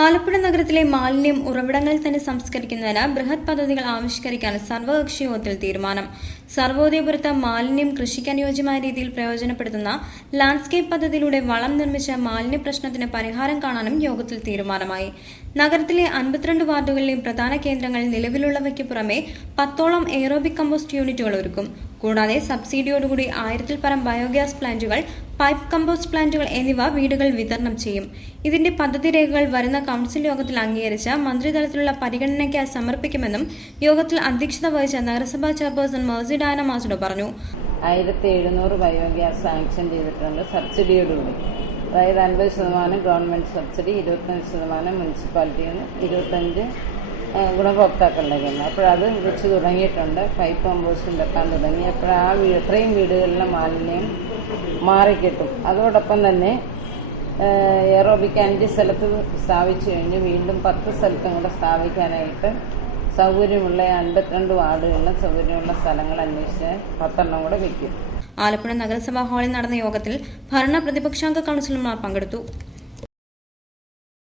ആലപ്പുഴ നഗരത്തിലെ മാലിന്യം ഉറവിടങ്ങളിൽ തന്നെ സംസ്കരിക്കുന്നതിന് ബൃഹത് പദ്ധതികൾ ആവിഷ്കരിക്കാൻ സർവകക്ഷി യോഗത്തിൽ തീരുമാനം. സർവോദയപുരത്ത് മാലിന്യം കൃഷിക്ക് അനുയോജ്യമായ രീതിയിൽ പ്രയോജനപ്പെടുത്തുന്ന ലാൻഡ്സ്കേപ്പ് പദ്ധതിയിലൂടെ വളം നിർമ്മിച്ച മാലിന്യ പ്രശ്നത്തിന് പരിഹാരം കാണാനും യോഗത്തിൽ തീരുമാനമായി. നഗരത്തിലെ 52 വാർഡുകളിലെയും പ്രധാന കേന്ദ്രങ്ങളിൽ നിലവിലുള്ളവയ്ക്ക് പുറമെ 10ഓളം എയറോബിക് കമ്പോസ്റ്റ് യൂണിറ്റുകൾ ഒരുക്കും. കൂടാതെ സബ്സിഡിയോടുകൂടി 1000-ൽ പരം ബയോഗ്യാസ് പ്ലാന്റുകൾ, പൈപ്പ് കമ്പോസ്റ്റ് പ്ലാന്റുകൾ എന്നിവ വീടുകളിൽ വിതരണം ചെയ്യും. ഇതിന്റെ പദ്ധതി രേഖകൾ വരുന്ന കൌൺസിൽ യോഗത്തിൽ അംഗീകരിച്ച് മന്ത്രിതലത്തിലുള്ള പരിഗണനയ്ക്കായി സമർപ്പിക്കുമെന്നും യോഗത്തിൽ അധ്യക്ഷത വഹിച്ച നഗരസഭാ ചെയർപേഴ്സൺ മേഴ്സി ഡയാന മാസുഡോ പറഞ്ഞു. 1700 ബയോഗ്യാസ് സാങ്ഷൻ ചെയ്തിട്ടുണ്ട് സബ്സിഡിയോടുകൂടി. അതായത് 50% ഗവൺമെന്റ് സബ്സിഡി, 25% മുനിസിപ്പാലിറ്റിയിൽ നിന്ന്, 25 ഗുണഭോക്താക്കളുടെ കയ്യിൽ. അപ്പോഴത് വെച്ച് തുടങ്ങിയിട്ടുണ്ട്. പൈപ്പ് കമ്പോസ്റ്റും വെക്കാൻ തുടങ്ങി. അത്രയും വീടുകളിലെ മാലിന്യം മാറിക്കിട്ടും. അതോടൊപ്പം തന്നെ എയറോബിക് 5 സ്ഥലത്ത് സ്ഥാപിച്ചു കഴിഞ്ഞ് വീണ്ടും 10 സ്ഥലത്തും കൂടെ സ്ഥാപിക്കാനായിട്ട് സൗകര്യമുള്ള 52 വാർഡുകളിലും സൗകര്യമുള്ള സ്ഥലങ്ങൾ അന്വേഷിച്ച് 10 കൂടെ വയ്ക്കും. ആലപ്പുഴ നഗരസഭാ ഹാളിൽ നടന്ന യോഗത്തിൽ ഭരണ പ്രതിപക്ഷാംഗ കൌൺസിലർമാർ പങ്കെടുത്തു.